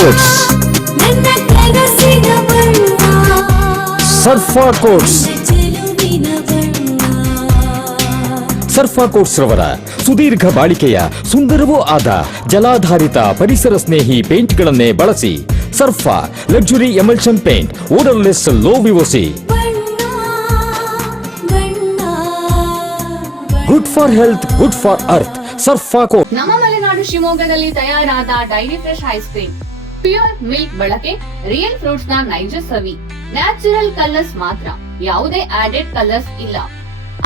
Coats Sarfa coats Sarfa coats ರವರ ಸುದೀರ್ಘ ಬಾಳಿಕೆಯ ಸುಂದರವೂ ಆದ ಜಲಾಧಾರಿತ ಪರಿಸರ ಸ್ನೇಹಿ ಪೇಂಟ್ಗಳನ್ನೇ ಬಳಸಿ Sarfa luxury emulsion paint odourless low VOC good for health good for earth Sarfa coat ನಮ್ಮ ಮಲೆನಾಡು ಶಿವಮೊಗ್ಗದಲ್ಲಿ ತಯಾರಾದ dairy fresh ice cream pure milk ಬಳಕೆ ರಿಯಲ್ ಫ್ರೂಟ್ಸ್ನ ನೈಜ ಸವಿ. ನ್ಯಾಚುರಲ್ ಕಲರ್ಸ್ ಮಾತ್ರ, ಯಾವುದೇ ಆಡೆಡ್ ಕಲರ್ಸ್ ಇಲ್ಲ.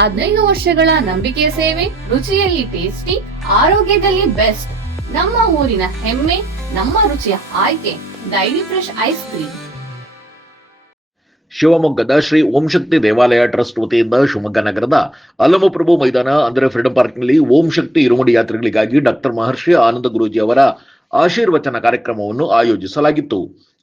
ಹದಿನೈದು ವರ್ಷಗಳ ನಂಬಿಕೆಯ ಸೇವೆ, ರುಚಿಯಲ್ಲಿ ಟೇಸ್ಟಿ ಆರೋಗ್ಯದಲ್ಲಿ ಬೆಸ್ಟ್ ನಮ್ಮ ಊರಿನ ಹೆಮ್ಮೆ, ನಮ್ಮ ರುಚಿಯ ಆಯ್ಕೆ, ಡೈರಿ ಫ್ರೆಶ್ ಐಸ್ ಕ್ರೀಮ್ ಶಿವಮೊಗ್ಗದ ಶ್ರೀ ಓಂ ಶಕ್ತಿ ದೇವಾಲಯ ಟ್ರಸ್ಟ್ ವತಿಯಿಂದ ಶಿವಮೊಗ್ಗ ನಗರದ ಅಲಮಪ್ರಭು ಮೈದಾನ, ಅಂದರೆ ಫ್ರೀಡಂ ಪಾರ್ಕ್ನಲ್ಲಿ ಓಂ ಶಕ್ತಿ ಇರುಮಡಿ ಯಾತ್ರೆಗಳಿಗಾಗಿ ಡಾಕ್ಟರ್ ಮಹರ್ಷಿ ಆನಂದ ಗುರೂಜಿ ಅವರ ಆಶೀರ್ವಚನ ಕಾರ್ಯಕ್ರಮವನ್ನು ಆಯೋಜಿಸಲಾಗಿತ್ತು.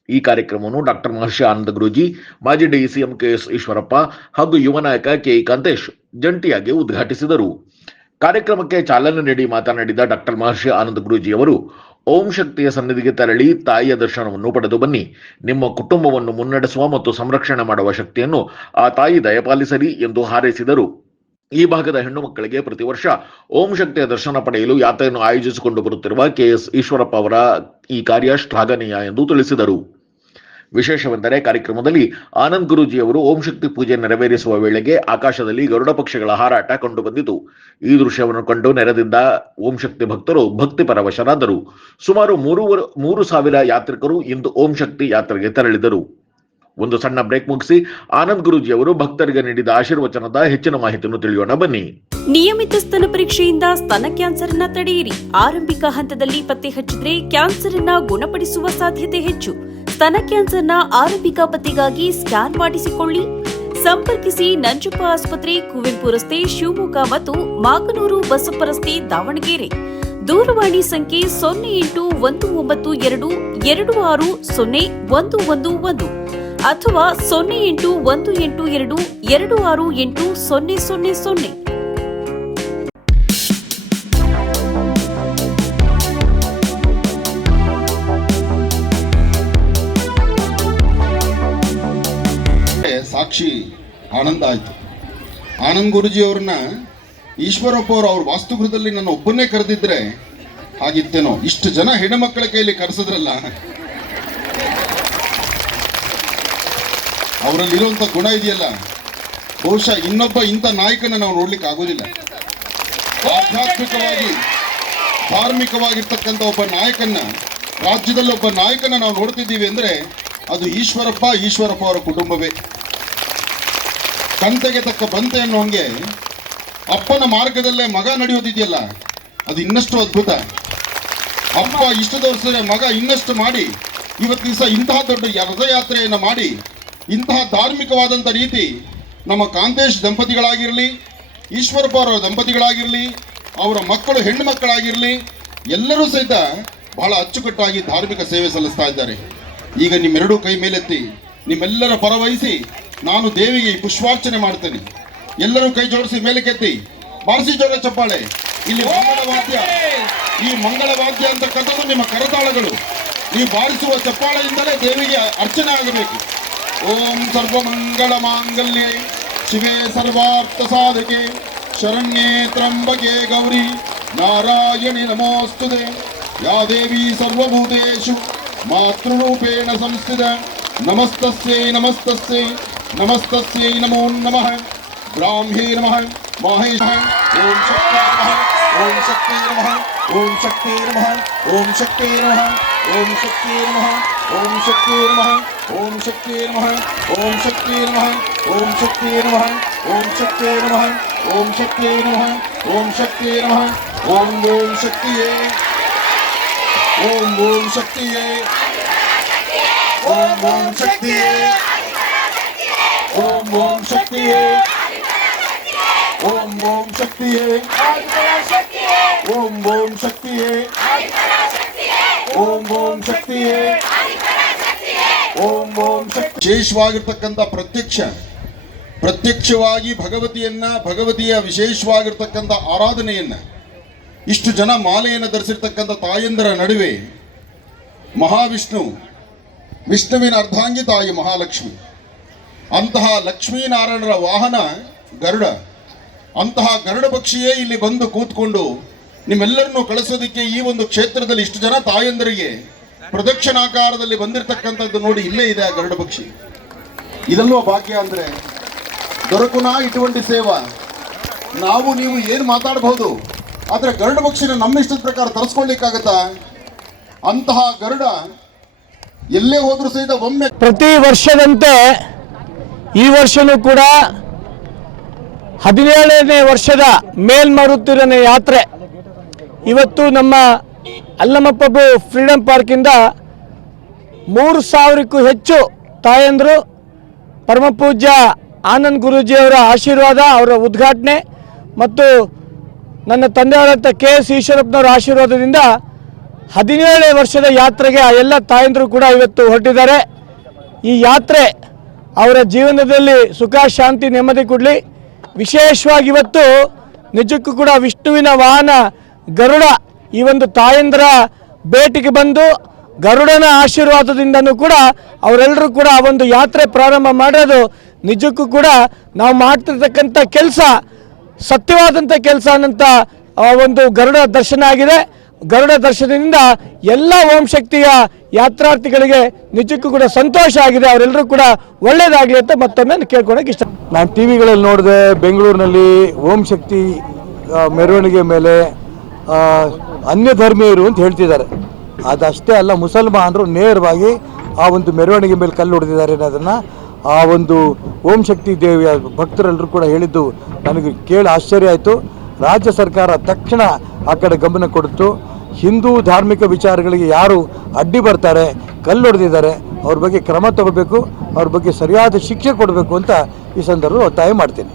ಈ ಕಾರ್ಯಕ್ರಮವನ್ನು ಡಾಕ್ಟರ್ ಮಹರ್ಷಿ ಆನಂದ ಗುರೂಜಿ, ಮಾಜಿ ಡಿಸಿಎಂ ಕೆಎಸ್ ಈಶ್ವರಪ್ಪ ಹಾಗೂ ಯುವ ನಾಯಕ ಕೆ ಕಾಂತೇಶ್ ಜಂಟಿಯಾಗಿ ಉದ್ಘಾಟಿಸಿದರು. ಕಾರ್ಯಕ್ರಮಕ್ಕೆ ಚಾಲನೆ ನೀಡಿ ಮಾತನಾಡಿದ ಡಾಕ್ಟರ್ ಮಹರ್ಷಿ ಆನಂದ ಗುರುಜಿ ಅವರು, ಓಂ ಶಕ್ತಿಯ ಸನ್ನಿಧಿಗೆ ತೆರಳಿ ತಾಯಿಯ ದರ್ಶನವನ್ನು ಪಡೆದು ಬನ್ನಿ. ನಿಮ್ಮ ಕುಟುಂಬವನ್ನು ಮುನ್ನಡೆಸುವ ಮತ್ತು ಸಂರಕ್ಷಣೆ ಮಾಡುವ ಶಕ್ತಿಯನ್ನು ಆ ತಾಯಿ ದಯಪಾಲಿಸಲಿ ಎಂದು ಹಾರೈಸಿದರು. ಈ ಭಾಗದ ಹೆಣ್ಣು ಮಕ್ಕಳಿಗೆ ಪ್ರತಿ ವರ್ಷ ಓಂ ಶಕ್ತಿಯ ದರ್ಶನ ಪಡೆಯಲು ಯಾತ್ರೆಯನ್ನು ಆಯೋಜಿಸಿಕೊಂಡು ಬರುತ್ತಿರುವ ಕೆಎಸ್ ಈಶ್ವರಪ್ಪ ಅವರ ಈ ಕಾರ್ಯ ಶ್ಲಾಘನೀಯ ಎಂದು ತಿಳಿಸಿದರು. ವಿಶೇಷವೆಂದರೆ ಕಾರ್ಯಕ್ರಮದಲ್ಲಿ ಆನಂದ್ ಗುರುಜಿ ಅವರು ಓಂ ಶಕ್ತಿ ಪೂಜೆ ನೆರವೇರಿಸುವ ವೇಳೆಗೆ ಆಕಾಶದಲ್ಲಿ ಗರುಡ ಪಕ್ಷಿಗಳ ಹಾರಾಟ ಕಂಡುಬಂದಿತು ಈ ದೃಶ್ಯವನ್ನು ಕಂಡು ನೆರೆದಿದ್ದ ಓಂ ಶಕ್ತಿ ಭಕ್ತರು ಭಕ್ತಿ ಪರವಶರಾದರು. ಸುಮಾರು ಮೂರು ಮೂರು ಸಾವಿರ ಯಾತ್ರಿಕರು ಇಂದು ಓಂ ಶಕ್ತಿ ಯಾತ್ರೆಗೆ ತೆರಳಿದರು. ಒಂದು ಸಣ್ಣ ಬ್ರೇಕ್ ಮುಗಿಸಿ ಆನಂದ್ ಗುರುಜಿ ಅವರು ಭಕ್ತರಿಗೆ ನೀಡಿದ ಆಶೀರ್ವಚನದ ಹೆಚ್ಚಿನ ಮಾಹಿತಿಯನ್ನು ತಿಳಿಯೋಣ ಬನ್ನಿ. ನಿಯಮಿತ ಸ್ತನ ಪರೀಕ್ಷೆಯಿಂದ ಸ್ತನ ಕ್ಯಾನ್ಸರ್ ಅನ್ನ ತಡೆಯಿರಿ. ಆರಂಭಿಕ ಹಂತದಲ್ಲಿ ಪತ್ತೆ ಹಚ್ಚಿದ್ರೆ ಕ್ಯಾನ್ಸರ್ ಅನ್ನ ಗುಣಪಡಿಸುವ ಸಾಧ್ಯತೆ ಹೆಚ್ಚು. ಸ್ತನ ಕ್ಯಾನ್ಸರ್ನ ಆರಂಭಿಕ ಪತ್ತೆಗಾಗಿ ಸ್ಕ್ಯಾನ್ ಮಾಡಿಸಿಕೊಳ್ಳಿ. ಸಂಪರ್ಕಿಸಿ ನಂಜಪ್ಪ ಆಸ್ಪತ್ರೆ, ಕುವೆಂಪು ರಸ್ತೆ, ಶಿವಮೊಗ್ಗ ಮತ್ತು ಮಾಗನೂರು ಬಸಪ್ಪ ರಸ್ತೆ, ದಾವಣಗೆರೆ. ದೂರವಾಣಿ ಸಂಖ್ಯೆ ಸೊನ್ನೆ ಎಂಟು ಒಂದು ಒಂಬತ್ತು ಎರಡು ಎರಡು ಆರು ಸೊನ್ನೆ ಒಂದು ಒಂದು ಒಂದು. ಅಥವಾ ಸೊನ್ನೆ ಎಂಟು ಒಂದು ಎಂಟು ಎರಡು ಎರಡು ಆರು ಎಂಟು ಸೊನ್ನೆ ಸೊನ್ನೆ ಸೊನ್ನೆ. ಸಾಕ್ಷಿ ಆನಂದ ಆಯ್ತು. ಆನಂದ್ ಗುರುಜಿ ಅವ್ರನ್ನ ಈಶ್ವರಪ್ಪ ಅವರು ಅವ್ರ ವಾಸ್ತುಗೃಹದಲ್ಲಿ ನನ್ನ ಒಬ್ಬನ್ನೇ ಕರೆದಿದ್ರೆ ಹಾಗಿತ್ತೇನೋ. ಇಷ್ಟು ಜನ ಹೆಣ್ಣು ಮಕ್ಕಳ ಕೈಯಲ್ಲಿ ಕರೆಸಿದ್ರಲ್ಲ. ಅವರಲ್ಲಿರುವಂಥ ಗುಣ ಇದೆಯಲ್ಲ? ಬಹುಶಃ ಇನ್ನೊಬ್ಬ ಇಂಥ ನಾಯಕನ ನಾವು ನೋಡ್ಲಿಕ್ಕೆ ಆಗೋದಿಲ್ಲ. ಆಧ್ಯಾತ್ಮಿಕವಾಗಿ, ಧಾರ್ಮಿಕವಾಗಿರ್ತಕ್ಕಂಥ ಒಬ್ಬ ನಾಯಕನ್ನ, ರಾಜ್ಯದಲ್ಲಿ ಒಬ್ಬ ನಾಯಕನ ನಾವು ನೋಡ್ತಿದ್ದೀವಿ ಅಂದ್ರೆ ಅದು ಈಶ್ವರಪ್ಪ ಈಶ್ವರಪ್ಪ ಅವರ ಕುಟುಂಬವೇ. ಕಂತೆಗೆ ತಕ್ಕ ಬಂತೆ ಅನ್ನೋ ಅಪ್ಪನ ಮಾರ್ಗದಲ್ಲೇ ಮಗ ನಡೆಯೋದಿದೆಯಲ್ಲ, ಅದು ಇನ್ನಷ್ಟು ಅದ್ಭುತ. ಅಪ್ಪ ಇಷ್ಟು ತೋರಿಸಿದ್ರೆ ಮಗ ಇನ್ನಷ್ಟು ಮಾಡಿ ಇವತ್ತು ದಿವಸ ಇಂತಹ ದೊಡ್ಡ ರಥಯಾತ್ರೆಯನ್ನು ಮಾಡಿ ಇಂತಹ ಧಾರ್ಮಿಕವಾದಂಥ ರೀತಿ ನಮ್ಮ ಕಾಂತೇಶ್ ದಂಪತಿಗಳಾಗಿರಲಿ ಈಶ್ವರಪ್ಪ ಅವರ ದಂಪತಿಗಳಾಗಿರಲಿ, ಅವರ ಮಕ್ಕಳು ಹೆಣ್ಣು ಮಕ್ಕಳಾಗಿರಲಿ, ಎಲ್ಲರೂ ಸಹಿತ ಬಹಳ ಅಚ್ಚುಕಟ್ಟಾಗಿ ಧಾರ್ಮಿಕ ಸೇವೆ ಸಲ್ಲಿಸ್ತಾ ಇದ್ದಾರೆ. ಈಗ ನಿಮ್ಮೆರಡೂ ಕೈ ಮೇಲೆತ್ತಿ ನಿಮ್ಮೆಲ್ಲರ ಪರವಹಿಸಿ ನಾನು ದೇವಿಗೆ ಪುಷ್ಪಾರ್ಚನೆ ಮಾಡ್ತೇನೆ. ಎಲ್ಲರೂ ಕೈ ಜೋಡಿಸಿ ಮೇಲಕ್ಕೆತ್ತಿ. ಬಾರಿಸಿ ಜೋರ ಚಪ್ಪಾಳೆ, ಇಲ್ಲಿ ಮಂಗಳ ವಾದ್ಯ. ಈ ಮಂಗಳ ವಾದ್ಯ ಅಂತಕ್ಕಂಥದ್ದು ನಿಮ್ಮ ಕರತಾಳಗಳು. ನೀವು ಬಾರಿಸುವ ಚಪ್ಪಾಳೆಯಿಂದಲೇ ದೇವಿಗೆ ಅರ್ಚನೆ ಆಗಬೇಕು. ஓம் சர்வமங்கள மாங்கல்யே. சிவே சர்வார்த்த சாதகே. சரண்யே திரம்பகே கௌரி. நாராயணி நமோஸ்துதே. யா தேவி சர்வபூதேஷு. மாத்ருரூபேண சம்ஸ்தித நமஸ்தஸ்யை நமஸ்தஸ்யை. நமஸ்தஸ்யை நமோ நம பிராம்யே நம மாஹேஷ ஓம் சக்தி ಓಂ ಶಕ್ತಿ ನಮಃ ಓಂ ಶಕ್ತಿ ನಮಃ ಓಂ ಶಕ್ತಿ ನಮಃ ಓಂ ಶಕ್ತಿ ನಮಃ ಓಂ ಶಕ್ತಿ ನಮಃ ಓಂ ಶಕ್ತಿ ನಮಃ ಓಂ ಶಕ್ತಿ ನಮಃ ಓಂ ಶಕ್ತಿ ನಮಃ ಓಂ ಶಕ್ತಿ ನಮಃ ಓಂ ಶಕ್ತಿ ನಮಃ ಓಂ ಶಕ್ತಿ ನಮಃ ಓಂ ಓಂ ಶಕ್ತಿಯೇ ಓಂ ಓಂ ಶಕ್ತಿಯೇ ಓಂ ಓಂ ಶಕ್ತಿಯೇ ಓಂ ಓಂ ಶಕ್ತಿಯೇ ಓಂ ಓಂ ಶಕ್ತಿಯೇ. ಓಂ ಓಂ ಶಕ್ತಿಯೇ. ಓಂ ಓಂ ಶಕ್ತಿಯೇ. ಓಂ ಓಂ ಶಕ್ತಿ. ವಿಶೇಷವಾಗಿರ್ತಕ್ಕಂಥ ಪ್ರತ್ಯಕ್ಷ, ಪ್ರತ್ಯಕ್ಷವಾಗಿ ಭಗವತಿಯನ್ನ, ಭಗವತಿಯ ವಿಶೇಷವಾಗಿರ್ತಕ್ಕಂಥ ಆರಾಧನೆಯನ್ನ, ಇಷ್ಟು ಜನ ಮಾಲೆಯನ್ನು ಧರಿಸಿರ್ತಕ್ಕಂಥ ತಾಯಂದರ ನಡುವೆ ಮಹಾವಿಷ್ಣು, ವಿಷ್ಣುವಿನ ಅರ್ಧಾಂಗಿ ತಾಯಿ ಮಹಾಲಕ್ಷ್ಮಿ, ಅಂತಹ ಲಕ್ಷ್ಮೀನಾರಾಯಣರ ವಾಹನ ಗರುಡ ಅಂತಹ ಗರುಡ ಪಕ್ಷಿಯೇ ಇಲ್ಲಿ ಬಂದು ಕೂತ್ಕೊಂಡು ನಿಮ್ಮೆಲ್ಲರನ್ನು ಕಳಿಸೋದಕ್ಕೆ ಈ ಒಂದು ಕ್ಷೇತ್ರದಲ್ಲಿ ಇಷ್ಟು ಜನ ತಾಯಂದರಿಗೆ ಪ್ರದಕ್ಷಿಣಾಕಾರದಲ್ಲಿ ಬಂದಿರತಕ್ಕಂಥದ್ದು ನೋಡಿ ಇಲ್ಲೇ ಇದೆ ಆ ಗರುಡ ಪಕ್ಷಿ. ಇದಲ್ಲೂ ಭಾಗ್ಯ ಅಂದರೆ ದೊರಕುನಾ ಇಟುವಂಟಿ ಸೇವಾ. ನಾವು ನೀವು ಏನು ಮಾತಾಡಬಹುದು ಆದರೆ ಗರುಡ ಪಕ್ಷಿನ ನಮ್ಮ ಇಷ್ಟದ ಪ್ರಕಾರ ತರಿಸ್ಕೊಳ್ಳಿಕ್ಕಾಗತ್ತಾ? ಅಂತಹ ಗರುಡ ಎಲ್ಲೇ ಹೋದರೂ ಸಹಿತ ಒಮ್ಮೆ ಪ್ರತಿ ವರ್ಷದಂತೆ ಈ ವರ್ಷನೂ ಕೂಡ ಹದಿನೇಳನೇ ವರ್ಷದ ಮೇಲ್ಮರುತ್ತಿರನ ಯಾತ್ರೆ. ಇವತ್ತು ನಮ್ಮ ಅಲ್ಲಮಪ್ಪಬ್ಬು ಫ್ರೀಡಂ ಪಾರ್ಕಿಂದ ಮೂರು ಸಾವಿರಕ್ಕೂ ಹೆಚ್ಚು ತಾಯಂದರು ಪರಮಪೂಜ್ಯ ಆನಂದ್ ಗುರೂಜಿಯವರ ಆಶೀರ್ವಾದ ಅವರ ಉದ್ಘಾಟನೆ ಮತ್ತು ನನ್ನ ತಂದೆಯವರಂಥ ಕೆ ಎಸ್ ಈಶ್ವರಪ್ಪನವರ ಆಶೀರ್ವಾದದಿಂದ ಹದಿನೇಳನೇ ವರ್ಷದ ಯಾತ್ರೆಗೆ ಆ ಎಲ್ಲ ತಾಯಂದರು ಕೂಡ ಇವತ್ತು ಹೊರಟಿದ್ದಾರೆ. ಈ ಯಾತ್ರೆ ಅವರ ಜೀವನದಲ್ಲಿ ಸುಖ, ಶಾಂತಿ, ನೆಮ್ಮದಿ ಕೊಡಲಿ. ವಿಶೇಷವಾಗಿ ಇವತ್ತು ನಿಜಕ್ಕೂ ಕೂಡ ವಿಷ್ಣುವಿನ ವಾಹನ ಗರುಡ ಈ ಒಂದು ತಾಯಂದ್ರ ಭೇಟಿಗೆ ಬಂದು ಗರುಡನ ಆಶೀರ್ವಾದದಿಂದನೂ ಕೂಡ ಅವರೆಲ್ಲರೂ ಕೂಡ ಒಂದು ಯಾತ್ರೆ ಪ್ರಾರಂಭ ಮಾಡೋದು ನಿಜಕ್ಕೂ ಕೂಡ ನಾವು ಮಾಡ್ತಿರ್ತಕ್ಕಂಥ ಕೆಲಸ, ಸತ್ಯವಾದಂಥ ಕೆಲಸ ಅನ್ನಂಥ ಒಂದು ಗರುಡ ದರ್ಶನ ಆಗಿದೆ. ಗರುಡ ದರ್ಶನದಿಂದ ಎಲ್ಲ ಓಂ ಶಕ್ತಿಯ ಯಾತ್ರಾರ್ಥಿಗಳಿಗೆ ನಿಜಕ್ಕೂ ಕೂಡ ಸಂತೋಷ ಆಗಿದೆ, ಅವರೆಲ್ಲರೂ ಕೂಡ ಒಳ್ಳೇದಾಗಲಿ ಅಂತ ಮತ್ತೊಮ್ಮೆ ಕೇಳ್ಕೊಳಕ್ಕೆ ಇಷ್ಟ. ನಾನು ಟಿ ವಿಗಳಲ್ಲಿ ನೋಡಿದೆ ಬೆಂಗಳೂರಿನಲ್ಲಿ ಓಂ ಶಕ್ತಿ ಮೆರವಣಿಗೆ ಮೇಲೆ ಅನ್ಯ ಧರ್ಮೀಯರು ಅಂತ ಹೇಳ್ತಿದ್ದಾರೆ. ಅದಷ್ಟೇ ಅಲ್ಲ, ಮುಸಲ್ಮಾನರು ನೇರವಾಗಿ ಆ ಒಂದು ಮೆರವಣಿಗೆ ಮೇಲೆ ಕಲ್ಲು ಹೊಡೆದಿದ್ದಾರೆ ಅನ್ನೋದನ್ನು ಆ ಒಂದು ಓಂ ಶಕ್ತಿ ದೇವಿಯ ಭಕ್ತರೆಲ್ಲರೂ ಕೂಡ ಹೇಳಿದ್ದು ನನಗೆ ಕೇಳಿ ಆಶ್ಚರ್ಯ ಆಯಿತು. ರಾಜ್ಯ ಸರ್ಕಾರ ತಕ್ಷಣ ಆ ಕಡೆ ಗಮನ ಕೊಡ್ತು. ಹಿಂದೂ ಧಾರ್ಮಿಕ ವಿಚಾರಗಳಿಗೆ ಯಾರು ಅಡ್ಡಿ ಬರ್ತಾರೆ ಕಲ್ಲು ಹೊಡೆದಿದ್ದಾರೆ ಅವ್ರ ಬಗ್ಗೆ ಕ್ರಮ ತಗೋಬೇಕು, ಅವ್ರ ಬಗ್ಗೆ ಸರಿಯಾದ ಶಿಕ್ಷೆ ಕೊಡಬೇಕು ಅಂತ ಈ ಸಂದರ್ಭದಲ್ಲಿ ಒತ್ತಾಯ ಮಾಡ್ತೀನಿ.